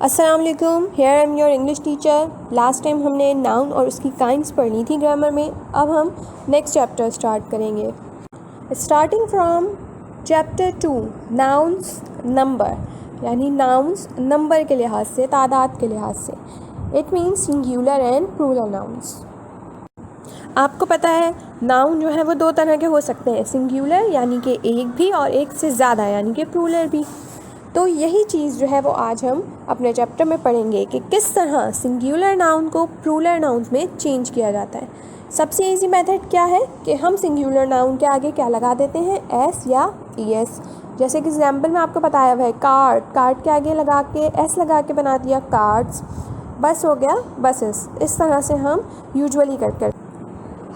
अस्सलाम वालेकुम, here I am your English teacher. Last time हमने नाउन और उसकी काइंड्स पढ़नी थी ग्रामर में। अब हम नेक्स्ट चैप्टर स्टार्ट करेंगे। Starting from chapter 2 nouns number, यानी नाउन्स नंबर के लिहाज से, तादाद के लिहाज से। It means singular and plural nouns. आपको पता है नाउन जो है वो दो तरह के हो सकते हैं, सिंगुलर यानी कि एक भी, और एक से ज़्यादा यानी कि प्लूरल भी। तो यही चीज़ जो है वो आज हम अपने चैप्टर में पढ़ेंगे कि किस तरह सिंगुलर नाउन को प्लूरल नाउन्स में चेंज किया जाता है। सबसे इजी मेथड क्या है कि हम सिंगुलर नाउन के आगे क्या लगा देते हैं, एस या ईएस। जैसे कि एग्जाम्पल में आपको बताया हुआ है कार्ड, कार्ड के आगे लगा के एस लगा के बना दिया कार्ड्स। बस हो गया बसेस। इस तरह से हम यूजुअली करते।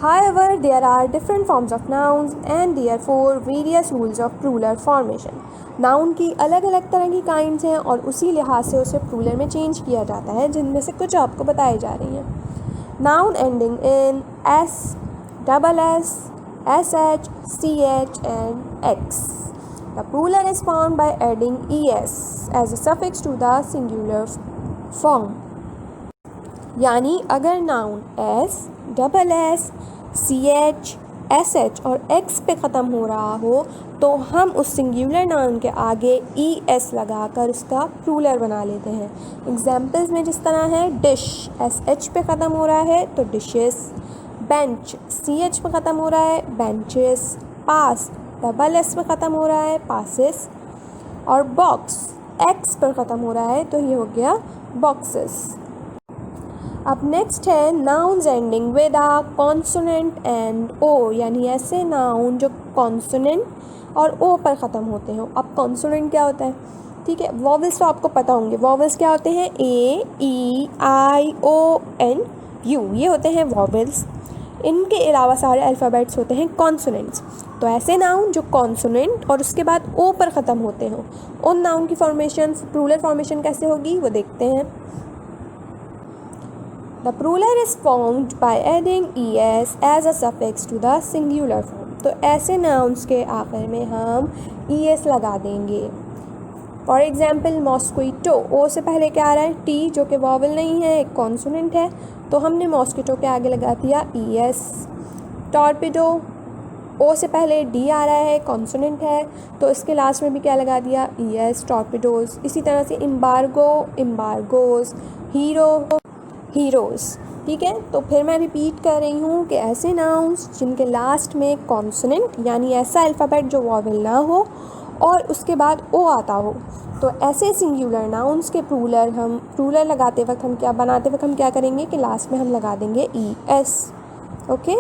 However, there are different forms of nouns and therefore various rules of plural formation. Noun की अलग अलग तरह की काइंड्स हैं और उसी लिहाज से उसे प्लूरल में चेंज किया जाता है, जिनमें से कुछ आपको बताई जा रही हैं। Noun ending in S, double S, S H, C H and X. The plural is formed by adding es as a suffix to the singular form. यानी अगर noun S, double S, C H, S H और X पे ख़त्म हो रहा हो तो हम उस सिंगुलर नाउन के आगे ई एस लगा कर उसका प्लूरल बना लेते हैं। एग्जाम्पल्स में जिस तरह है डिश, एस एच पे ख़त्म हो रहा है तो डिशेस। बेंच, सी एच पे ख़त्म हो रहा है बेंचेस। पास, डबल एस पे ख़त्म हो रहा है पासिस। और बॉक्स, एक्स पर ख़त्म हो रहा है तो ये हो गया बॉक्सेस। अब नेक्स्ट है nouns ending with a consonant and O, यानी ऐसे नाउन जो कॉन्सोनेंट और ओ पर ख़त्म होते हैं। अब कॉन्सोनेंट क्या होता है, ठीक है, वॉवल्स तो आपको पता होंगे। वॉवल्स क्या होते हैं, ए, ई, आई, ओ, एन, यू, ये होते हैं वॉवल्स। इनके अलावा सारे अल्फ़ाबेट्स होते हैं कॉन्सोनेंट्स। तो ऐसे नाउन जो कॉन्सोनेंट और उसके बाद ओ पर ख़त्म होते हों, उन नाउन की फॉर्मेशन, प्लूरल फॉर्मेशन कैसे होगी वो देखते हैं। The plural is formed by adding es as a suffix to the singular form. तो ऐसे nouns के आखिर में हम es लगा देंगे। फॉर एग्जाम्पल मॉस्क्विटो, ओ से पहले क्या आ रहा है, टी, जो कि वॉवल नहीं है, एक कॉन्सोनेंट है, तो हमने मॉस्क्विटो के आगे लगा दिया es। टॉर्पिडो, ओ से पहले डी आ रहा है, कॉन्सोनेंट है, तो इसके लास्ट में भी क्या लगा दिया, es, टॉर्पिडोज। इसी तरह से एम्बार्गो, एम्बार्गोज, हीरो, हीरोज़। ठीक है, तो फिर मैं रिपीट कर रही हूँ कि ऐसे नाउन्स जिनके लास्ट में कॉन्सोनेंट यानी ऐसा अल्फ़ाबेट जो वॉवल ना हो और उसके बाद ओ आता हो, तो ऐसे सिंगुलर नाउन्स के प्लूरल लगाते वक्त हम क्या बनाते वक्त हम क्या करेंगे कि लास्ट में हम लगा देंगे E S. Okay,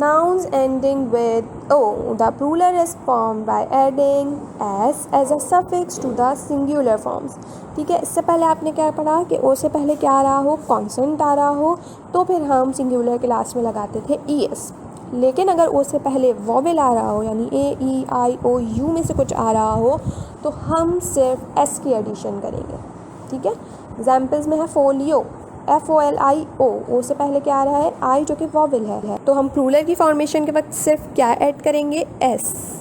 nouns ending with o, the plural is formed by adding s as a suffix to the singular forms. ठीक है, इससे पहले आपने क्या पढ़ा कि o से पहले क्या आ रहा हो, कॉन्सोनेंट आ रहा हो, तो फिर हम सिंगुलर के लास्ट में लगाते थे ई एस। लेकिन अगर o से पहले वॉवेल आ रहा हो, यानी ए, ई, आई, ओ, यू में से कुछ आ रहा हो, तो हम सिर्फ s की एडिशन करेंगे। ठीक है, एग्जाम्पल्स में है फोलियो, FOLIO, ओ से पहले क्या आ रहा है, आई, जो कि वॉवेल है, तो हम प्लूरल की फॉर्मेशन के वक्त सिर्फ क्या ऐड करेंगे, एस।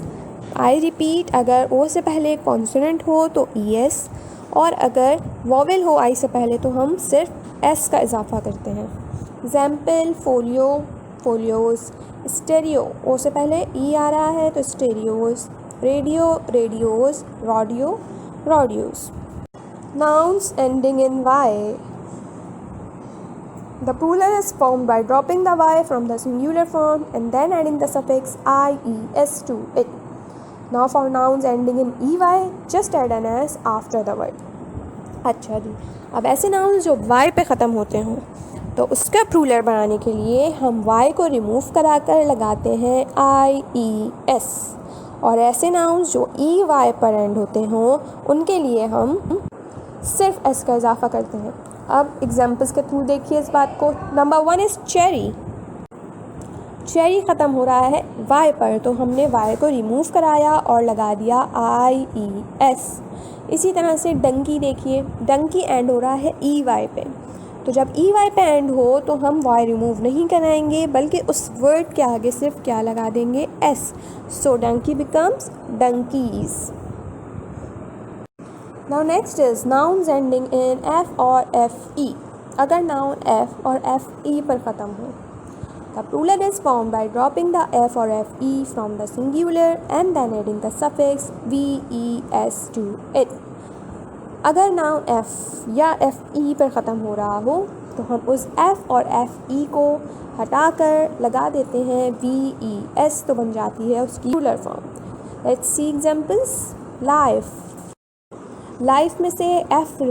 आई रिपीट, अगर ओ से पहले कॉन्सोनेंट हो तो ई एस, और अगर वॉवेल हो आई से पहले तो हम सिर्फ एस का इजाफा करते हैं। Example folio, folios. Stereo, O से पहले ई आ रहा है तो stereos. Radio, radios. Rodeo, rodeos. Nouns ending in Y, the plural is formed by dropping the y from the singular form and then adding the suffix ies to it. Now for nouns ending in ey, just add an s after the word. अच्छा जी, अब ऐसे nouns जो y पे ख़त्म होते हों तो उसका प्लूरल बनाने के लिए हम y को रिमूव कराकर लगाते हैं ies, और ऐसे nouns जो ey पर एंड होते हों उनके लिए हम सिर्फ s का इजाफा करते हैं। अब एग्जाम्पल्स के थ्रू देखिए इस बात को। Number 1 is cherry. चेरी ख़त्म हो रहा है वाई पर, तो हमने वाई को रिमूव कराया और लगा दिया IES। इसी तरह से डंकी देखिए, डंकी एंड हो रहा है EY पे, तो जब EY पे एंड हो तो हम वाई रिमूव नहीं कराएंगे बल्कि उस वर्ड के आगे सिर्फ क्या लगा देंगे, S। So donkey becomes donkeys. Now next is nouns ending in F और एफ ई। अगर नाउन एफ और एफ ई पर ख़त्म हो, the plural is form by dropping the F और F E from the singular and then adding the suffix V E S to it. अगर noun F या F E पर ख़त्म हो रहा हो तो हम उस एफ और एफ ई को हटाकर लगा देते हैं वी ई एस, तो बन जाती है उसकी plural form. Let's see examples. Life, life में से एफ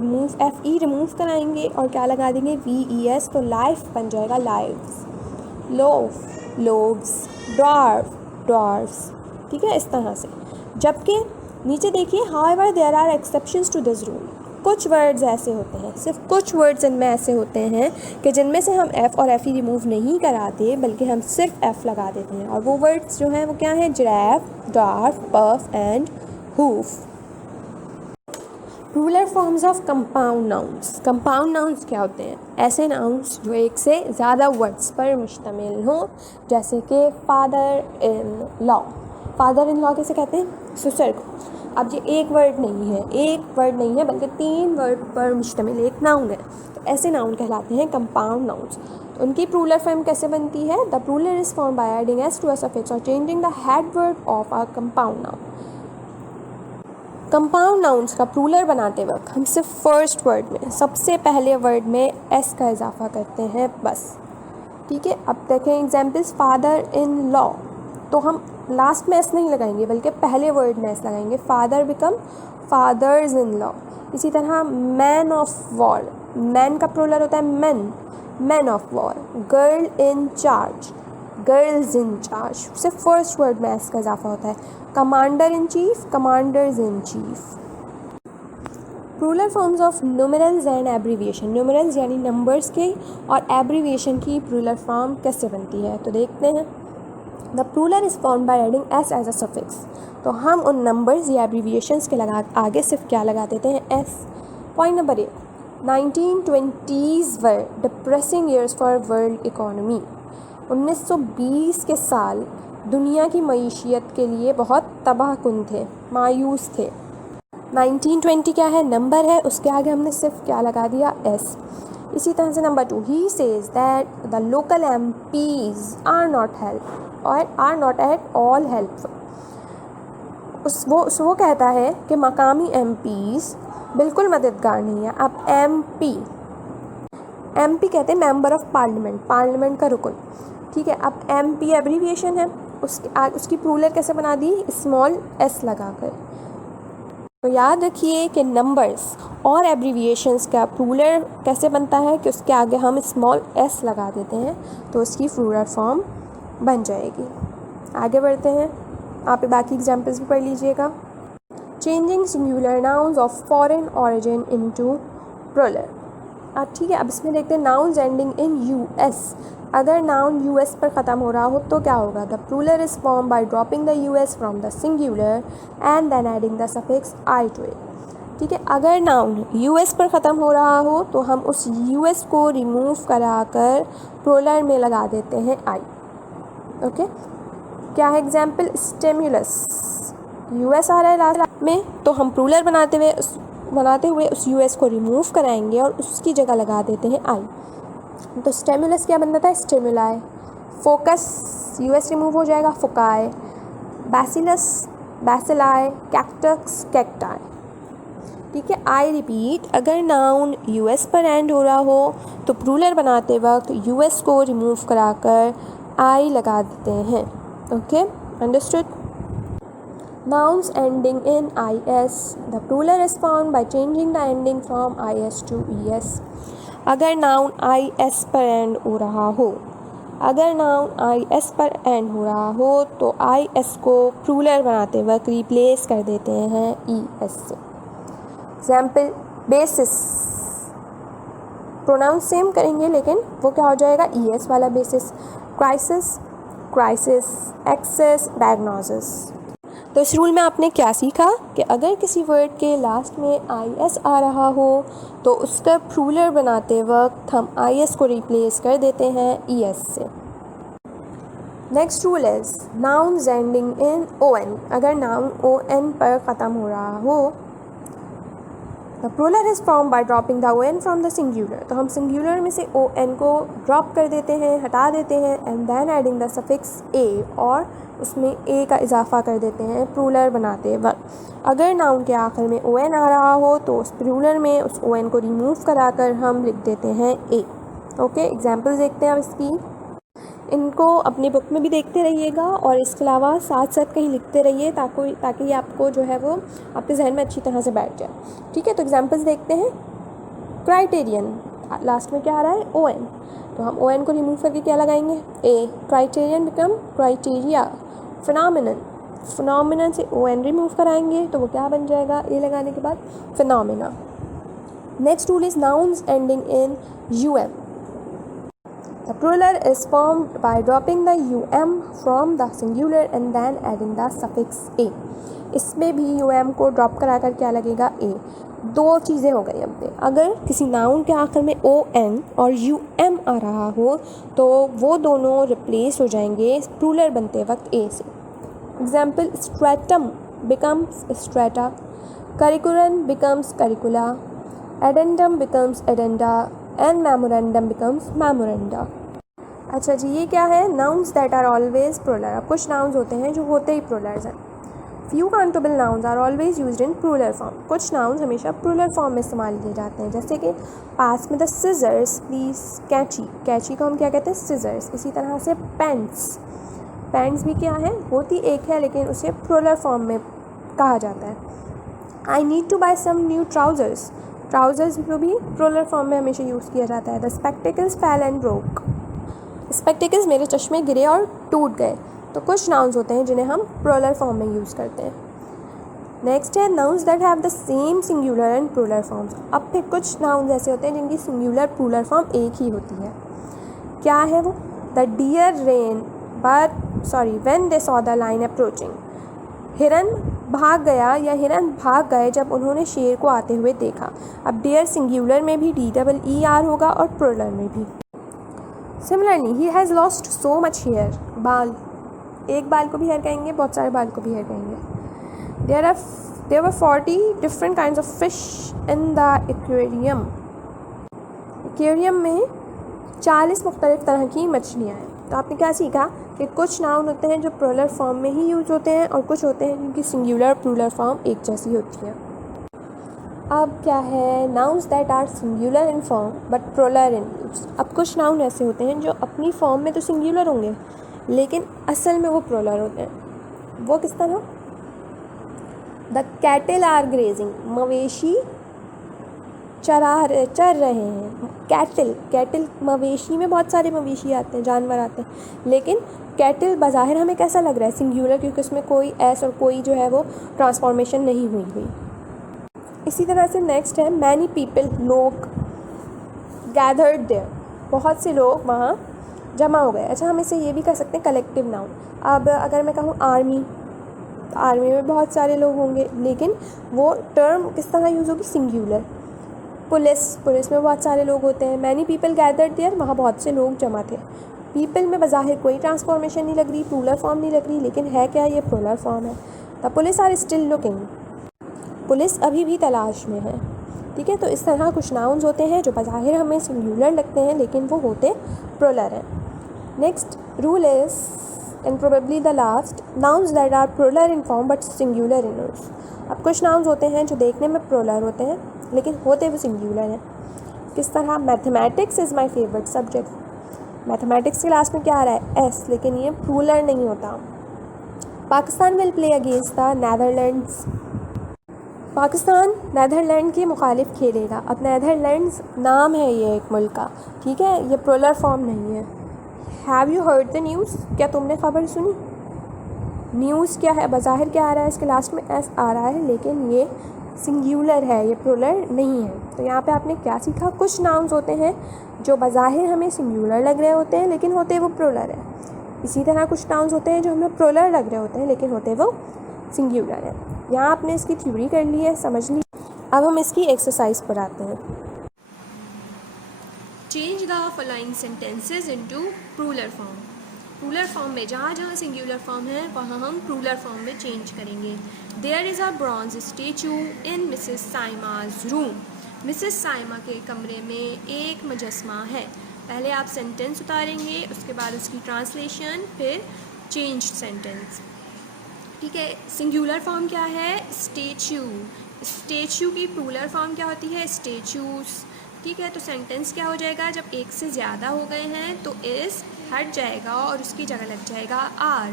ई रिमूव कराएंगे और क्या लगा देंगे वी ई एस, तो लाइफ बन जाएगा lives. Loaf, loaves. Dwarf, dwarfs. ठीक है, इस तरह से। जबकि नीचे देखिए, however there are exceptions to this rule. कुछ वर्ड्स ऐसे होते हैं, सिर्फ कुछ वर्ड्स इनमें ऐसे होते हैं कि जिनमें से हम एफ़ और एफ़ ई रिमूव नहीं कराते बल्कि हम सिर्फ एफ़ लगा देते हैं, और वो वर्ड्स जो हैं वो क्या हैं? Giraffe, dwarf, puff and hoof. Plural forms of compound nouns. Compound nouns क्या होते हैं? ऐसे नाउन्स जो एक से ज़्यादा वर्ड्स पर मुश्तमिल हों, जैसे कि father in law. Father in law किसे कहते हैं? ससुर को। अब ये एक वर्ड नहीं है बल्कि 3 वर्ड पर मुश्तमिल एक नाउन है, तो ऐसे नाउन कहलाते हैं कंपाउंड नाउन्स। तो उनकी प्लूरल फॉर्म कैसे बनती है? The plural is form by adding S to a suffix और changing the head word of a compound noun. Compound nouns का प्लूरल बनाते वक्त हम सिर्फ फर्स्ट वर्ड में, सबसे पहले वर्ड में एस का इजाफा करते हैं बस। ठीक है, अब देखें एग्जाम्पल्स। फादर इन लॉ, तो हम लास्ट में एस नहीं लगाएंगे बल्कि पहले वर्ड में एस लगाएंगे। Father become fathers in law. इसी तरह मैन ऑफ वॉर, मैन का प्लूरल होता है man, man of war. Girl in charge, girls in charge, सिर्फ फर्स्ट वर्ड में एस का इजाफा होता है। Commander in chief, commanders in chief. Plural forms of numerals and abbreviation. Numerals यानी नंबर्स के और एब्रीविएशन की प्लूरल फॉर्म कैसे बनती है, तो देखते हैं। The plural is form by adding S as a suffix, तो हम उन नंबर्स या एब्रीविएशंस के आगे सिर्फ क्या लगा देते हैं? S. Point number 1, 1920s were depressing years for world economy. 1920 के साल दुनिया की मईशियत के लिए बहुत तबाहकुन थे, मायूस थे। 1920 क्या है? नंबर है, उसके आगे हमने सिर्फ क्या लगा दिया? एस। इसी तरह से number 2, he says that the local MPs are not help और are not at all helpful. वो कहता है कि मकामी MPs बिल्कुल मददगार नहीं है। अब MP कहते हैं मेंबर ऑफ पार्लियामेंट, पार्लियामेंट का रुकन। ठीक है, अब MP एब्रीविएशन है, उसकी प्लूरल कैसे बना दी? स्मॉल एस लगाकर। तो याद रखिए कि नंबर्स और एब्रीविएशंस का प्लूरल कैसे बनता है कि उसके आगे हम स्मॉल एस लगा देते हैं, तो उसकी प्लूरल फॉर्म बन जाएगी। आगे बढ़ते हैं, आप बाकी एग्जाम्पल्स भी पढ़ लीजिएगा। Changing singular nouns of foreign origin into plural. ठीक है, अब इसमें देखते हैं नाउन्स एंडिंग इन US। अगर नाउन US पर ख़त्म हो रहा हो तो क्या होगा? The plural is form by dropping the US from the singular and then adding the suffix I to it. ठीक है, अगर नाउन US पर ख़त्म हो रहा हो तो हम उस US को रिमूव कराकर प्लूरल में लगा देते हैं आई। ओके, क्या है एग्जाम्पल? स्टिमुलस, US आ रहा है लास्ट में, तो हम प्लूरल बनाते हुए उस US को रिमूव कराएंगे और उसकी जगह लगा देते हैं आई। तो स्टिमुलस क्या बनता था? स्टिमुलाई। फोकस, US रिमूव हो जाएगा, foci. Bacillus, bacilli. Cactus, cacti. ठीक है, आई रिपीट, अगर नाउन US पर एंड हो रहा हो तो प्लूरल बनाते वक्त US को रिमूव कराकर आई लगा देते हैं। Okay, understood? Nouns ending in IS, the plural is formed by changing the ending from IS to ES. अगर नाउन IS पर एंड हो रहा हो, तो IS को प्लूरल बनाते वक्त रिप्लेस कर देते हैं ES से। एग्जाम्पल, बेसिस, प्रोनाउंस सेम करेंगे लेकिन वो क्या हो जाएगा? ES वाला बेसिस। Crisis, access, diagnosis. तो इस रूल में आपने क्या सीखा कि अगर किसी वर्ड के लास्ट में IS आ रहा हो तो उसका प्लूरल बनाते वक्त हम IS को रिप्लेस कर देते हैं ES से। Next rule is nouns ending in ON। अगर नाउन ON पर ख़त्म हो रहा हो the plural is form by dropping the O N from the singular. तो हम सिंगुलर में से ओ एन को ड्रॉप कर देते हैं, हटा देते हैं, and then adding the suffix A, और उसमें ए का इजाफा कर देते हैं प्लूरल बनाते वक्त। अगर नाउन के आखिर में ओ एन आ रहा हो तो उस प्लूरल में उस ओ एन को रिमूव कराकर हम लिख देते हैं ए। ओके, एग्जाम्पल देखते हैं अब इसकी। इनको अपनी बुक में भी देखते रहिएगा और इसके अलावा साथ साथ कहीं लिखते रहिए ताकि आपको जो है वो आपके जहन में अच्छी तरह से बैठ जाए। ठीक है, तो एग्जांपल्स देखते हैं। क्राइटेरियन, लास्ट में क्या आ रहा है, ओ एन, तो हम ओ एन को रिमूव करके क्या लगाएंगे, A. Criterion becomes criteria. Phenomenon, phenomenon से ओ एन रिमूव कराएंगे तो वो क्या बन जाएगा, ए लगाने के बाद phenomena. Next rule is nouns ending in U M. The plural is formed by dropping the um from the singular and then adding the suffix a. इसमें भी um को ड्रॉप कराकर क्या लगेगा, a। दो चीज़ें हो गई अपने। अगर किसी नाउन के आखिर में o n और um आ रहा हो तो वो दोनों रिप्लेस हो जाएंगे प्लूरल बनते वक्त a से। Example, stratum becomes strata, curriculum becomes curricula, addendum becomes addenda, and memorandum becomes memoranda. अच्छा जी, ये क्या है, nouns that are always plural. अब कुछ नाउन्स होते हैं जो होते ही प्लूरल्स हैं। Few countable nouns are always used in plural form. कुछ नाउन्स हमेशा प्लूरल फॉर्म में इस्तेमाल किए जाते हैं, जैसे कि पास में द सिजर्स, प्लीज, कैची, कैची को हम क्या कहते हैं, सिजर्स। इसी तरह से पेंस, पेंस भी क्या है, होती एक है लेकिन उसे प्लूरल फॉर्म में कहा जाता है। I need to buy some new trousers, trousers को भी प्लूरल फॉर्म में हमेशा यूज़ किया जाता है। The spectacles fail and broke, spectacles मेरे चश्मे गिरे और टूट गए। तो कुछ नाउन्स होते हैं जिन्हें हम प्लूरल फॉर्म में यूज़ करते हैं। नेक्स्ट है nouns that have the same singular and plural forms. अब फिर कुछ नाउन्स ऐसे होते हैं जिनकी सिंगुलर प्लूरल फॉर्म एक ही होती है। क्या है वो, the deer ran when they saw the lion approaching. हिरन भाग गया या हिरन भाग गए जब उन्होंने शेर को आते हुए देखा। अब डियर सिंगुलर में भी DEER होगा और प्लूरल में भी। Similarly, he has lost so much hair, बाल, एक बाल को भी हेयर कहेंगे, बहुत सारे बाल को भी हेयर कहेंगे। There were 40 different kinds of fish in the aquarium. Aquarium में 40 मुख्तलिफ तरह की मछलियाँ हैं। तो आपने क्या सीखा कि कुछ नाउन होते हैं जो प्लूरल फॉर्म में ही यूज होते हैं और कुछ होते हैं जिनकी सिंगुलर प्लूरल फॉर्म एक जैसी होती है। अब क्या है, nouns that are singular in form but plural in use. अब कुछ नाउन ऐसे होते हैं जो अपनी फॉर्म में तो सिंगुलर होंगे लेकिन असल में वो प्लूरल होते हैं। वो किस तरह, द कैटल आर ग्रेजिंग, मवेशी चर रहे हैं। कैटल मवेशी में बहुत सारे मवेशी आते हैं, जानवर आते हैं, लेकिन कैटल बज़ाहिर हमें कैसा लग रहा है, सिंगुलर, क्योंकि उसमें कोई एस और कोई जो है वो ट्रांसफॉर्मेशन नहीं हुई। इसी तरह से नेक्स्ट है मैनी पीपल, लोग, गैदर्ड देयर, बहुत से लोग वहाँ जमा हो गए। अच्छा, हम इसे ये भी कर सकते हैं कलेक्टिव नाउन। अब अगर मैं कहूँ आर्मी, तो आर्मी में बहुत सारे लोग होंगे लेकिन वो टर्म किस तरह यूज़ होगी, सिंगुलर। पुलिस में बहुत सारे लोग होते हैं। मैनी पीपल गैदर्ड देयर, वहाँ बहुत से लोग जमा थे। पीपल में बज़ाहिर कोई ट्रांसफॉर्मेशन नहीं लग रही, प्लूरल फॉर्म नहीं लग रही, लेकिन है क्या, ये प्लूरल फॉर्म है। The police are still looking, police अभी भी तलाश में है। ठीक है, तो इस तरह कुछ नाउन्स होते हैं जो बज़ाहिर हमें सिंगुलर लगते हैं लेकिन वो होते प्लूरल हैं। Next rule is and probably the last, nouns that are plural in form but singular in use. अब कुछ नाउन्स होते हैं जो देखने में प्लूरल होते हैं लेकिन होते वो सिंगुलर हैं। किस तरह, mathematics is my favourite subject. Mathematics के लास्ट में क्या आ रहा है, एस, लेकिन ये प्लूरल नहीं होता। Pakistan will play against the Netherlands, Pakistan Netherlands के मुखालिफ खेलेगा। अब नैदरलैंड्स नाम है ये एक मुल्क का, ठीक है, ये प्लूरल फॉर्म नहीं है। Have you heard the news, क्या तुमने खबर सुनी। न्यूज़ क्या है, बज़ाहिर क्या आ रहा है, इसके लास्ट में एस आ रहा है लेकिन ये सिंगुलर है, ये प्लूरल नहीं है। तो यहाँ पे आपने क्या सीखा, कुछ नाउन्स होते हैं जो बज़ाहिर हमें सिंगुलर लग रहे होते हैं लेकिन होते वो प्लूरल है। इसी तरह कुछ नाउन्स होते हैं जो हमें प्लूरल लग रहे होते हैं लेकिन होते वो सिंगुलर है। यहाँ आपने इसकी थ्योरी कर ली है, समझ ली। अब हम इसकी एक्सरसाइज पर आते हैं। Change the following sentences into plural form. Plural form में जहाँ जहाँ सिंगुलर फॉर्म है वहाँ हम प्लूरल फॉर्म में चेंज करेंगे। There is a bronze statue in Mrs Saima's room. मिसेस साइमा के कमरे में एक मुजस्मा है। पहले आप सेंटेंस उतारेंगे, उसके बाद उसकी ट्रांसलेशन, फिर चेंज सेंटेंस। ठीक है, सिंगुलर फॉर्म क्या है? स्टेचू। स्टेचू की प्लूरल फॉर्म क्या होती है? स्टेचूस। ठीक है, तो सेंटेंस क्या हो जाएगा? जब एक से ज़्यादा हो गए हैं तो इस हट जाएगा और उसकी जगह लग जाएगा are.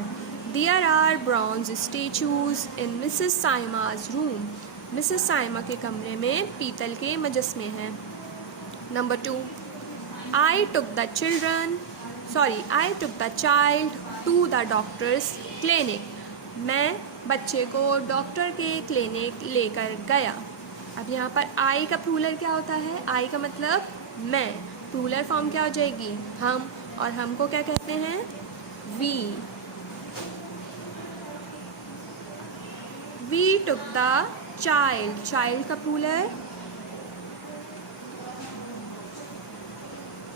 There are bronze statues in Mrs Saima's room. मिसेस साइमा के कमरे में पीतल के मुजस्मे हैं। Number 2, I took the child to the doctor's clinic. मैं बच्चे को डॉक्टर के क्लिनिक लेकर गया। अब यहाँ पर आई का प्लूरल क्या होता है? आई का मतलब मैं। प्लूरल फॉर्म क्या हो जाएगी? हम। और हमको क्या कहते हैं? We. We took the child. Child का plural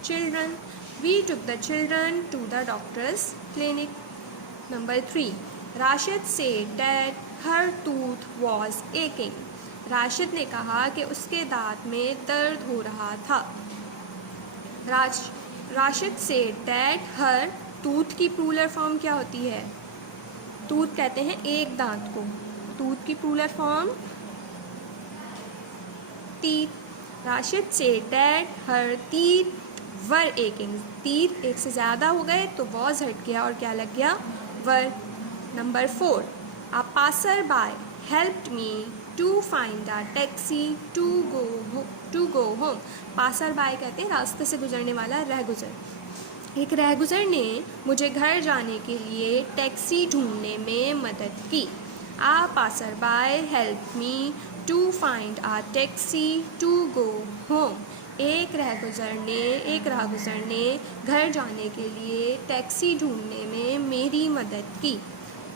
children. We took the children to the doctor's clinic. Number 3, Rashid said that her tooth was aching. Rashid ने कहा कि उसके दांत में दर्द हो रहा था। Rashid said that her tooth की प्लूरल फॉर्म क्या होती है? टूथ कहते हैं एक दांत को। टूथ की plural form teeth. Rashid said that her teeth were aching. Teeth एक से ज़्यादा हो गए तो was हट गया और क्या लग गया? Were. Number 4, a passerby helped me to find a taxi to go home. passerby कहते हैं रास्ते से गुजरने वाला रहगुजर। एक रहगुजर ने मुझे घर जाने के लिए टैक्सी ढूंढने में मदद की। A passerby helped me to find a taxi to go home. एक राहगुजर ने घर जाने के लिए टैक्सी ढूंढने में मेरी मदद की।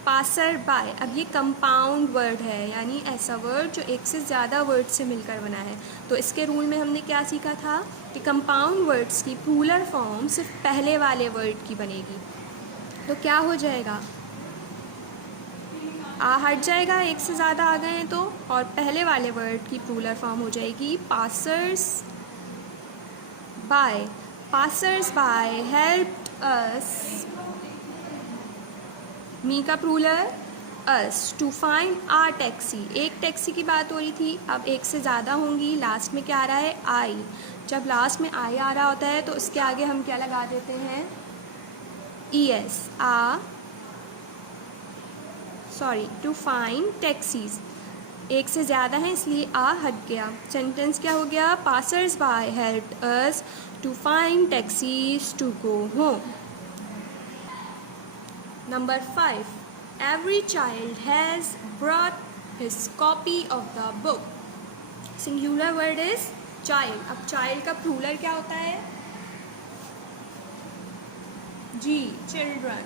पासर बाय, अब ये कंपाउंड वर्ड है, यानी ऐसा वर्ड जो एक से ज़्यादा वर्ड से मिलकर बना है। तो इसके रूल में हमने क्या सीखा था कि कंपाउंड वर्ड्स की प्लूरल फॉर्म सिर्फ पहले वाले वर्ड की बनेगी। तो क्या हो जाएगा? आ हट जाएगा, एक से ज़्यादा आ गए हैं तो, और पहले वाले वर्ड की प्लूरल फॉर्म हो जाएगी passers by. Passers by helped us, me का plural us, to find our taxi. एक टैक्सी की बात हो रही थी, अब एक से ज़्यादा होंगी। लास्ट में क्या आ रहा है? आई। जब लास्ट में आई आ रहा होता है तो उसके आगे हम क्या लगा देते हैं? ES। To find taxis. एक से ज़्यादा है इसलिए आ हट गया। सेंटेंस क्या हो गया? Passers by helped us to find taxis to go home. Number 5, every child has brought his copy of the book. Singular word is child. अब child का प्लूरल क्या होता है? जी, children।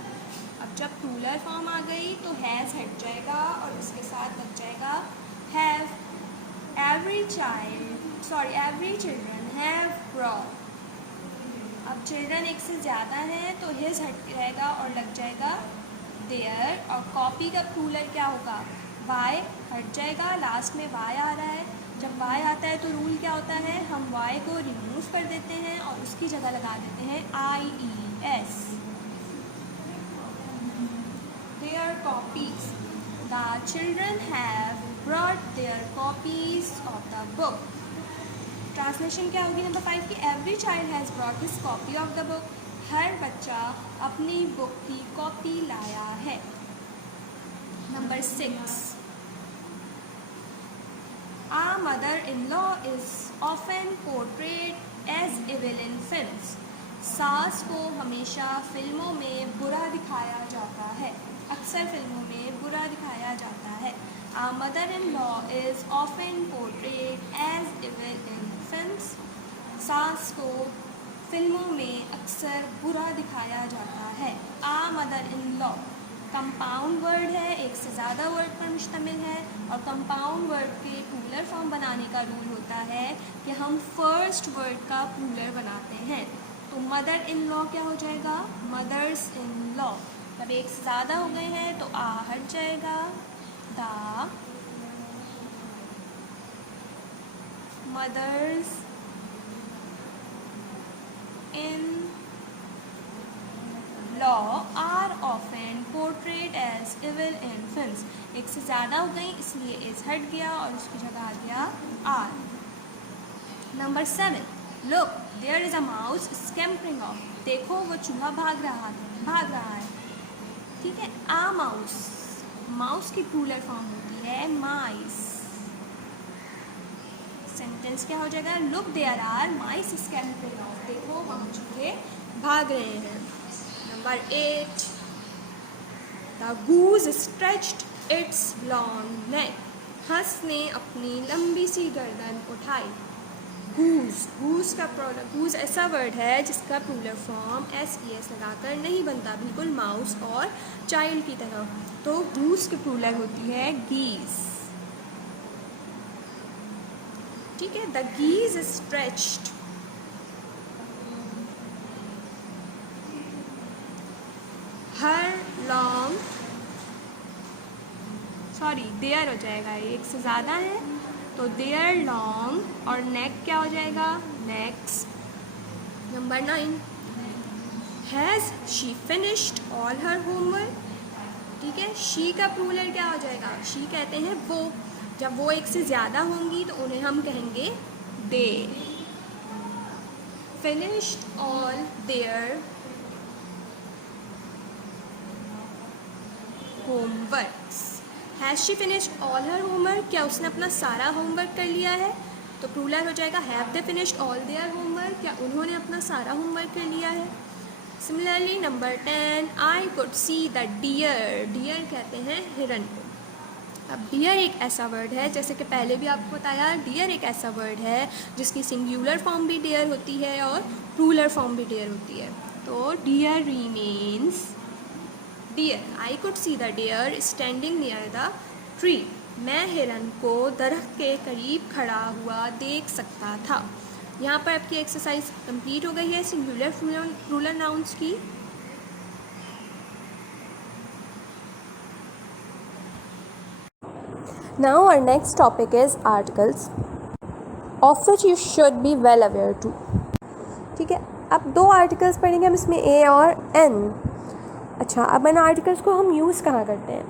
अब जब प्लूरल फॉर्म आ गई तो हैज़ हट जाएगा और उसके साथ लग जाएगा have. every children have brought। अब चिल्ड्रन एक से ज़्यादा है तो हिज हट रहेगा और लग जाएगा देयर। और कॉपी का प्लूरल क्या होगा? वाई हट जाएगा, लास्ट में वाई आ रहा है। जब वाई आता है तो रूल क्या होता है? हम वाई को रिमूव कर देते हैं और उसकी जगह लगा देते हैं IES। Their copies, the children have brought their copies of the book. Translation क्या होगी नंबर 5 की? Every child has brought his copy of the book. हर बच्चा अपनी बुक की कॉपी लाया है। Number 6, a mother in law is often portrayed as evil in films. सास को हमेशा फिल्मों में बुरा दिखाया जाता है, अक्सर फिल्मों में बुरा दिखाया जाता है। A mother in law is often portrayed as evil in films. सास को फिल्मों में अक्सर बुरा दिखाया जाता है। A mother in law compound word है, एक से ज़्यादा वर्ड पर मुश्तमिल है, और कंपाउंड वर्ड के प्लूरल फॉर्म बनाने का रूल होता है कि हम फर्स्ट वर्ड का प्लूरल बनाते हैं। तो मदर इन लॉ क्या हो जाएगा, मदर्स इन लॉ। जब एक से ज़्यादा हो गए हैं तो आ हट जाएगा, the mothers in law are often portrayed as evil in films. एक से ज़्यादा हो गई इसलिए एज हट गया और उसकी जगह आ गया are. Number 7, look there is a mouse scampering off. देखो वो चूहा भाग रहा है। ठीक है, आ माउस, माउस की प्लूरल फॉर्म होती है माइस। सेंटेंस क्या हो जाएगा, look there are mice scampering off. देखो वहाँ चूहे भाग रहे हैं। Number 8, the goose stretched its long neck. हंस ने अपनी लंबी सी गर्दन उठाई। गूज का प्रोडक्ट, गूज ऐसा वर्ड है जिसका प्लूरल फॉर्म SES लगाकर नहीं बनता, बिल्कुल माउस और चाइल्ड की तरह। तो गूज की प्लूरल होती है गीज। ठीक है, the geese stretched her long, their हो जाएगा, एक से ज़्यादा है तो देयर लॉन्ग और नेक क्या हो जाएगा, next. Number 9, has she finished all her homework. ठीक है, शी का प्लूरल क्या हो जाएगा, शी कहते हैं वो। जब वो एक से ज़्यादा होंगी तो उन्हें हम कहेंगे they. Finished all their homeworks. Has she finished all her homework, क्या उसने अपना सारा होमवर्क कर लिया है, तो प्लूरल हो जाएगा have they finished all their homework, क्या उन्होंने अपना सारा होमवर्क कर लिया है। Similarly number 10, I could see the deer. Deer कहते हैं हिरन को। अब डियर एक ऐसा वर्ड है, जैसे कि पहले भी आपको बताया, डियर एक ऐसा वर्ड है जिसकी सिंगुलर फॉर्म भी डियर होती है और प्लूरल फॉर्म भी डियर होती है। तो deer remains deer. I could see the deer standing near the tree. मैं हिरन को दरख्त के करीब खड़ा हुआ देख सकता था। यहाँ पर आपकी एक्सरसाइज कंप्लीट हो गई है सिंगुलर प्लूरल नाउन्स की। Now our next topic is articles, of which you should be well aware too. ठीक है, अब 2 आर्टिकल्स पढ़ेंगे हम इसमें, ए और एन। अच्छा, अब इन आर्टिकल्स को हम यूज़ कहाँ करते हैं,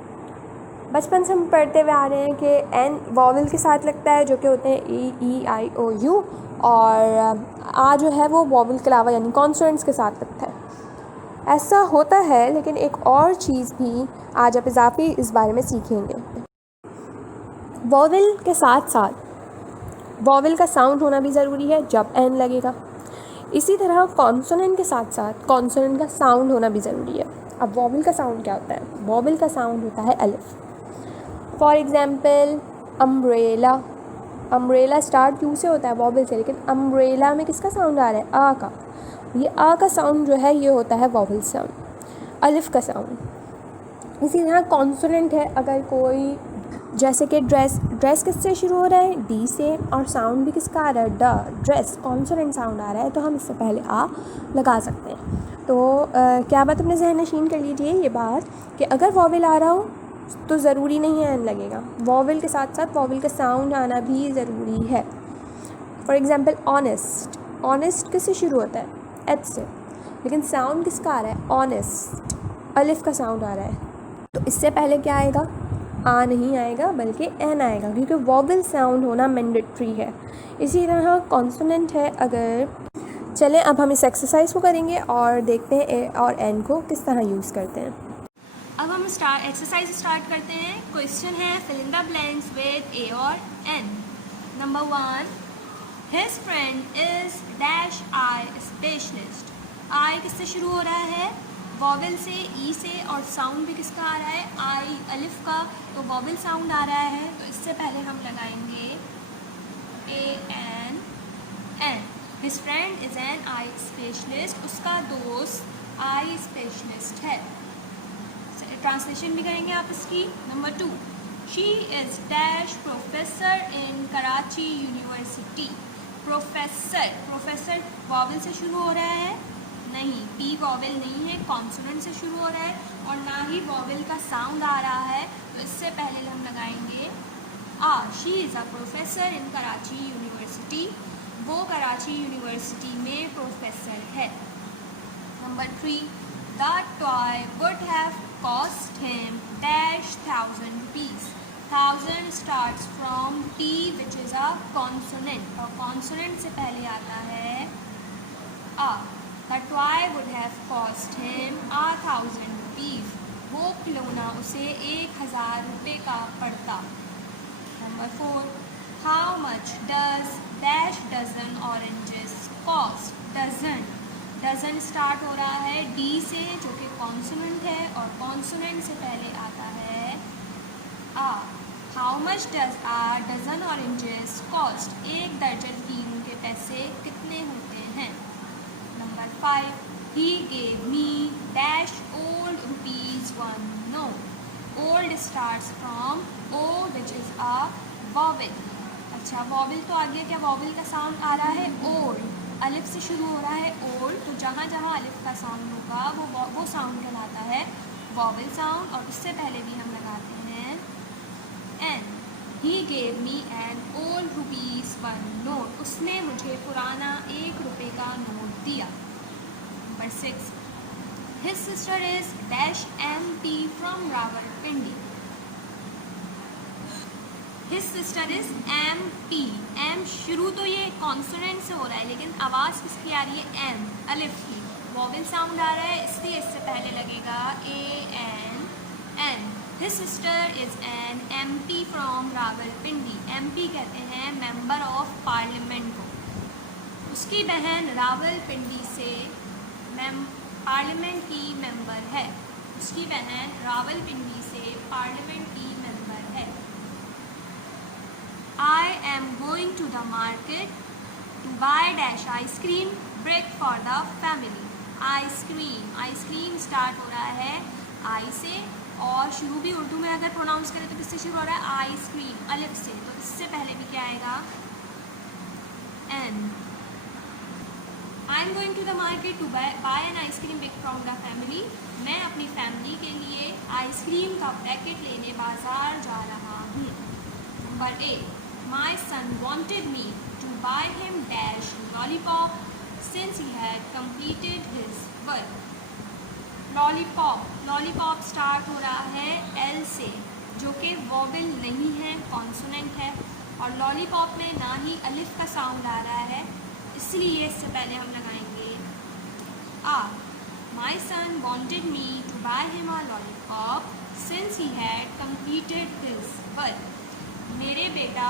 बचपन से हम पढ़ते हुए आ रहे हैं कि एन वॉवल के साथ लगता है, जो कि होते हैं E-I-O-U, और आ जो है वो वॉवल के अलावा यानी कॉन्सोनेंट्स के साथ लगता है। ऐसा होता है, लेकिन एक और चीज़ भी आज आप इजाफी इस बारे में सीखेंगे। वॉवल के साथ साथ वॉवल का साउंड होना भी ज़रूरी है जब एन लगेगा। इसी तरह कॉन्सोनेंट के साथ साथ कॉन्सोनेंट का साउंड होना भी ज़रूरी है। अब वॉवल का साउंड क्या होता है, वॉवल का साउंड होता है अलिफ। For example umbrella, umbrella start Q से होता है, वॉवल से, लेकिन अम्ब्रेला में किसका साउंड आ रहा है, आ का। ये आ का साउंड जो है ये होता है वॉवल साउंड, अलिफ का साउंड। इसी तरह कॉन्सोनेंट है, अगर कोई, जैसे कि ड्रेस किससे शुरू हो रहा है, डी से, और साउंड भी किसका आ रहा है, ड, ड्रेस, कॉन्सोनेंट साउंड आ रहा है, तो हम इससे पहले आ लगा सकते हैं। तो क्या बात अपने जहन नशीन कर लीजिए ये बात कि अगर वॉवल आ रहा हो तो ज़रूरी नहीं है एन लगेगा, वॉवल के साथ साथ वॉवल का साउंड आना भी ज़रूरी है। फॉर एग्ज़ाम्पल ऑनेस्ट, ऑनेस्ट किससे शुरू होता है, एच से, लेकिन साउंड किसका आ रहा है, ऑनेस्ट, अलिफ का साउंड आ रहा है, तो इससे पहले क्या आएगा, आ नहीं आएगा बल्कि एन आएगा, क्योंकि वॉवल साउंड होना मैंडेटरी है। इसी तरह कॉन्सोनेंट है अगर, चलें अब हम इस एक्सरसाइज को करेंगे और देखते हैं ए और एन को किस तरह यूज़ करते हैं। अब हम एक्सरसाइज स्टार्ट करते हैं। क्वेश्चन है fill in the blanks with A और an. Number 1, his friend is dash eye specialist. Eye किससे शुरू हो रहा है, वॉवल से, ई से, और साउंड भी किसका आ रहा है, आई, अलिफ का, तो वॉवल साउंड आ रहा है, तो इससे पहले हम लगाएंगे A N an. His friend is an eye specialist, उसका दोस्त आई स्पेशलिस्ट है। ट्रांसलेशन भी करेंगे आप इसकी। Number 2, she is dash professor in Karachi university. Professor, professor vowel से शुरू हो रहा है? नहीं, पी वॉवल नहीं है, कॉन्सोनेंट से शुरू हो रहा है और ना ही वॉवल का साउंड आ रहा है, तो इससे पहले हम लगाएंगे a. She is a professor in Karachi university, वो कराची यूनिवर्सिटी में प्रोफेसर है। Number 3, the toy would have cost him dash 1000 rupees. 1000 starts from T which is a consonant, और consonant से पहले आता है a। The toy would have cost him 1000 rupees, वो खिलौना उसे 1000 रुपये का पड़ता। Number 4, how much does dash dozen oranges cost? Dozen start हो रहा है D से, जो कि कॉन्सोनेंट है, और कॉन्सोनेंट से पहले आता है a. How much does a dozen oranges cost? एक दर्जन कीनों के पैसे कितने होते हैं? Number 5, he gave me dash old ₹1 note. Old starts from O which is a vowel. अच्छा, वॉवल तो आ गया, क्या वॉवल का साउंड आ रहा है? ओल्ड, अलिफ से शुरू हो रहा है ओल्ड, तो जहाँ जहाँ अलिफ का साउंड होगा वो साउंड कहलाता है वॉवल साउंड, और उससे पहले भी हम लगाते हैं an. He gave me an old ₹1 note, उसने मुझे पुराना 1 रुपये का नोट दिया। Number 6, his sister is dash MP from Rawalpindi. His sister is MP, M शुरू तो ये कॉन्सोनेंट से हो रहा है, लेकिन आवाज़ किसकी आ रही है? एम, अलिफ की, वॉवल साउंड आ रहा है, इसलिए इससे पहले लगेगा AN an. His sister is an MP from Rawalpindi. MP कहते हैं मेंबर ऑफ पार्लियामेंट को। उसकी बहन रावलपिंडी से पार्लियामेंट की मेंबर है। उसकी बहन रावलपिंडी से पार्लियामेंट की मेंबर है। I am going to the market to buy dash ice cream break for the family. Ice cream start हो रहा है आई से, और शुरू भी उर्दू में अगर प्रोनाउंस करें तो किससे शुरू हो रहा है? आइसक्रीम, अलिफ से, तो इससे पहले भी क्या आएगा? An. I am going to the market to buy an ice cream break from the family. मैं अपनी फैमिली के लिए आइसक्रीम का पैकेट लेने बाजार जा रहा हूँ। Number 8, my son wanted me to buy him dash lollipop since he had completed his work. Lollipop start हो रहा है L से, जो कि वॉवल नहीं है, कॉन्सोनेंट है, और लॉलीपॉप में ना ही अलिफ का साउंड आ रहा है, इसलिए इससे पहले हम लगाएंगे आ। My son wanted me to buy him a lollipop since he had completed his work. मेरे बेटा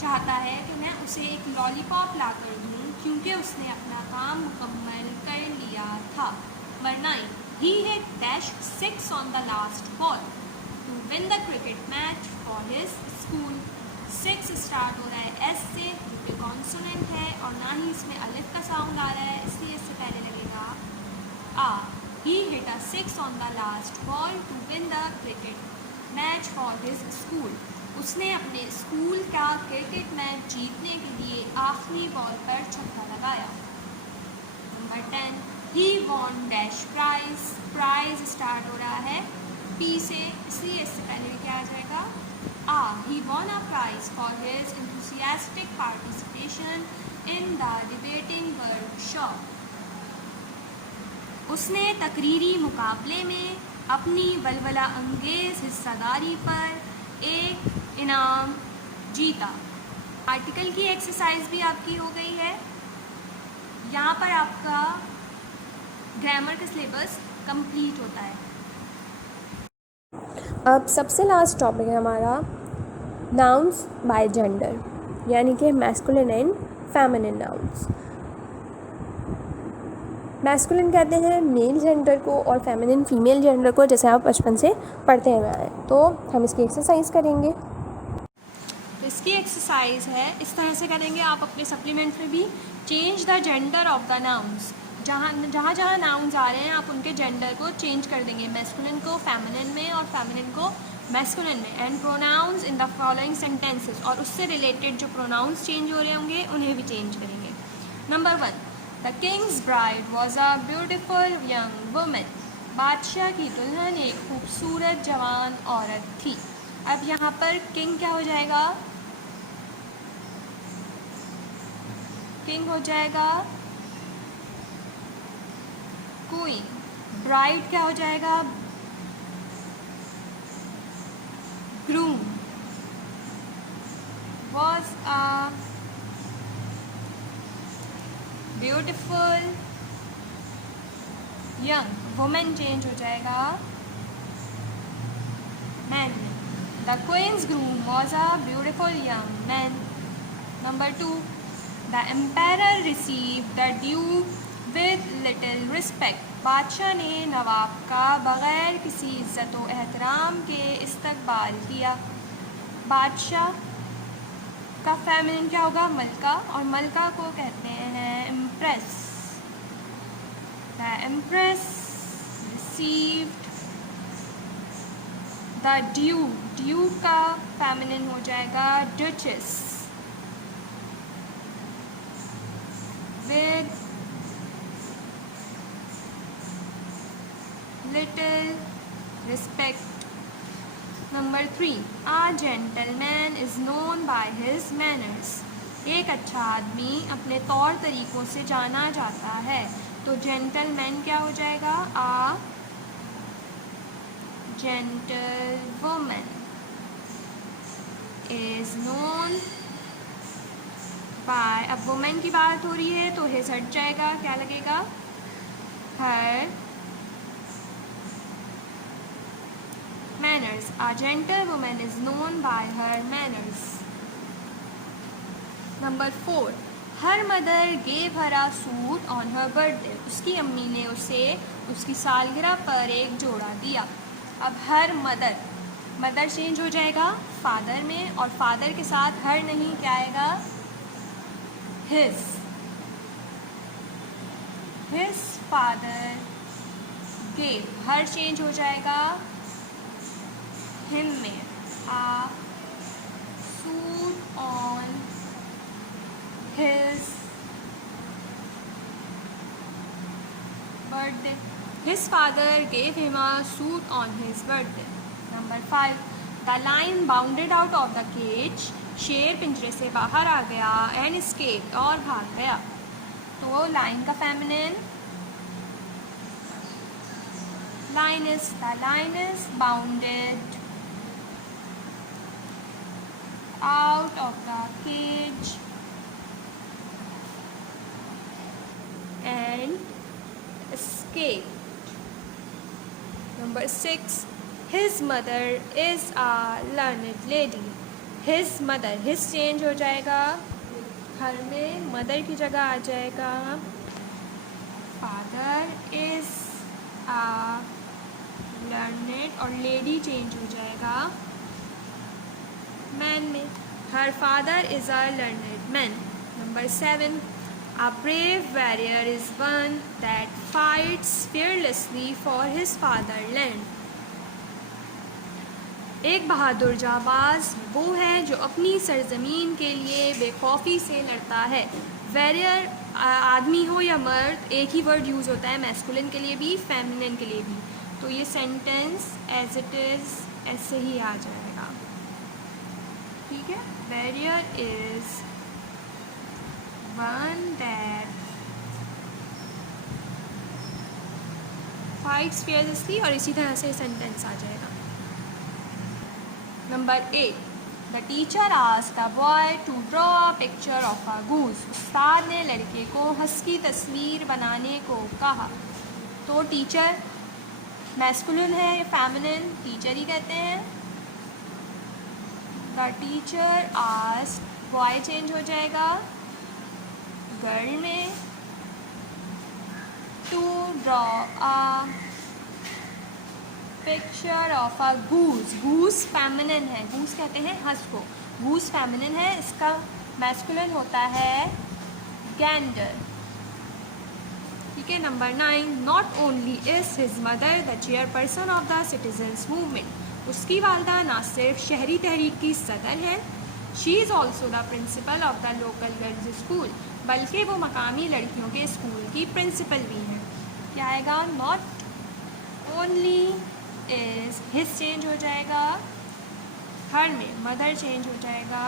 चाहता है कि मैं उसे एक लॉलीपॉप ला कर दूँ, क्योंकि उसने अपना काम मुकम्मल कर लिया था। Number 9, he hit dash 6 on the last ball to win the cricket match for his school. 6 start हो रहा है S से, जो कि कॉन्सोनेंट है, और ना ही इसमें अलिफ का साउंड आ रहा है, इसलिए इससे पहले लगेगा आ। he hit a 6 on the last ball to win the cricket match for his school. उसने अपने स्कूल का क्रिकेट मैच जीतने के लिए आखिरी बॉल पर छक्का लगाया। Number 10, he won dash prize start हो रहा है P से, इसलिए इससे पहले भी क्या आ जाएगा? आ। he won a prize for his enthusiastic participation in the debating workshop. उसने तकरीरी मुकाबले में अपनी वलवला अंगेज हिस्सादारी पर एक इनाम जीता। आर्टिकल की एक्सरसाइज भी आपकी हो गई है। यहाँ पर आपका ग्रामर का सिलेबस कंप्लीट होता है। अब सबसे लास्ट टॉपिक है हमारा नाउन्स बाय जेंडर, यानी कि masculine and feminine nouns. Masculine कहते हैं मेल जेंडर को और फेमिनिन फीमेल जेंडर को, जैसे आप बचपन से पढ़ते हुए आए। तो हम इसकी एक्सरसाइज करेंगे। तो इसकी एक्सरसाइज है, इस तरह से करेंगे आप अपने सप्लीमेंट में भी। Change the gender of the nouns, जहाँ जहाँ नाउन्स आ रहे हैं आप उनके जेंडर को चेंज कर देंगे, मैस्कुलिन को फेमिनिन में और फेमिनिन को मैस्कुलिन में, and pronouns in the following sentences, और उससे रिलेटेड जो प्रोनाउंस चेंज हो रहे होंगे उन्हें भी चेंज करेंगे। Number 1, the Kings bride was a beautiful young women. बादशाह की दुल्हन एक खूबसूरत जवान औरत थी। अब यहाँ पर किंग क्या हो जाएगा? किंग हो जाएगा क्वीन। ब्राइड क्या हो जाएगा? Groom. was a beautiful young woman, change हो जाएगा man में। The queen's groom was a beautiful young man. Number 2, the emperor received the duke with little respect. बादशाह ने नवाब का बग़ैर किसी इज़्ज़त व एहतराम के इस्तकबाल किया। बादशाह का फेमिनिन क्या होगा? मलका, और मलका को कहते हैं impress. The empress received the Duke. Duke का फेमिनिन हो जाएगा duchess, with little respect. Number 3, a gentleman is known by his manners. एक अच्छा आदमी अपने तौर तरीक़ों से जाना जाता है। तो जेंटलमैन क्या हो जाएगा? a gentlewoman is known by, अब वुमेन की बात हो रही है तो his हट जाएगा, क्या लगेगा? her manners. A gentlewoman is known by her manners. Number 4, her mother gave her a suit on her birthday. उसकी अम्मी ने उसे उसकी सालगिरह पर एक जोड़ा दिया। अब हर मदर, मदर चेंज हो जाएगा फादर में, और फादर के साथ हर नहीं, क्या आएगा? his father gave, हर चेंज हो जाएगा him में, a suit on his birthday. His father gave him a suit on his birthday. Number 5, the lion bounded out of the cage. शेर पिंजरे से बाहर आ गया, and escaped, और भाग गया। तो लाइन का feminine lioness. The lioness bounded out of the cage and escaped. Number 6, his mother is a learned lady. His mother, his change हो जाएगा हर में, मदर की जगह आ जाएगा father is a learned, और lady चेंज हो जाएगा man में। Her father is a learned man. Number 7, a brave warrior is one that fights fearlessly for his fatherland. एक बहादुर जाबाज वो है जो अपनी सरजमीन के लिए बेखौफी से लड़ता है। वैरियर आदमी हो या मर्द, एक ही वर्ड यूज़ होता है मैस्कुलिन के लिए भी, फेमिनिन के लिए भी। तो ये सेंटेंस एज इट इज़ ऐसे ही आ जाएगा, ठीक है। Warrior is one that fights fearlessly, और इसी तरह से सेंटेंस आ जाएगा। Number 8, the teacher asked the boy to draw a picture of a goose. उस्ताद ने लड़के को हंस की तस्वीर बनाने को कहा। तो टीचर मैस्कुलिन है या फेमिनिन? टीचर ही कहते हैं। The teacher asked, boy change हो जाएगा गर्ल में, to draw a picture of a goose. Goose feminine है, गूस कहते हैं हंस को, गूस फेमिनिन है, इसका मैस्कुलिन होता है गैंडर, ठीक है। Number 9, not only is his mother the chairperson of the citizens movement. उसकी वालदा ना सिर्फ शहरी तहरीक की सदर है, she is also the principle of the local girls school, बल्कि वो मकामी लड़कियों के स्कूल की प्रिंसिपल भी हैं। क्या आएगा? Not only is, his change हो जाएगा, हर में मदर चेंज हो जाएगा,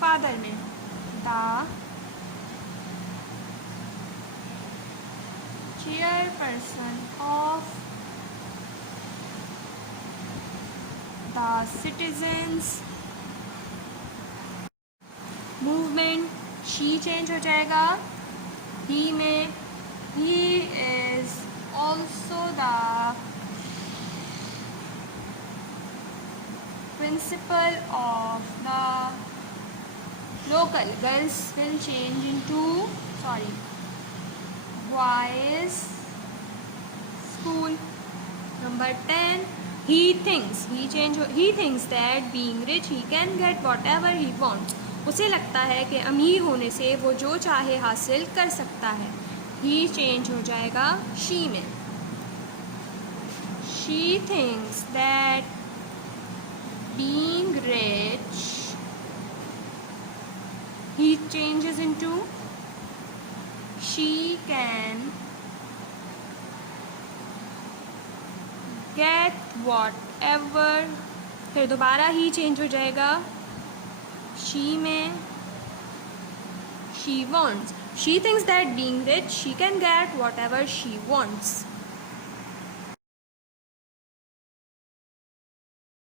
फादर में the chairperson of the citizens movement, she change हो जाएगा, he में he is also the principal of the local girls will change into boys school. Number 10, he thinks that being rich he can get whatever he wants. उसे लगता है कि अमीर होने से वो जो चाहे हासिल कर सकता है। he चेंज हो जाएगा she में, she thinks that being rich, he changes into she can get whatever, फिर दोबारा ही चेंज हो जाएगा she में, she wants, she thinks that being rich she can get whatever she wants.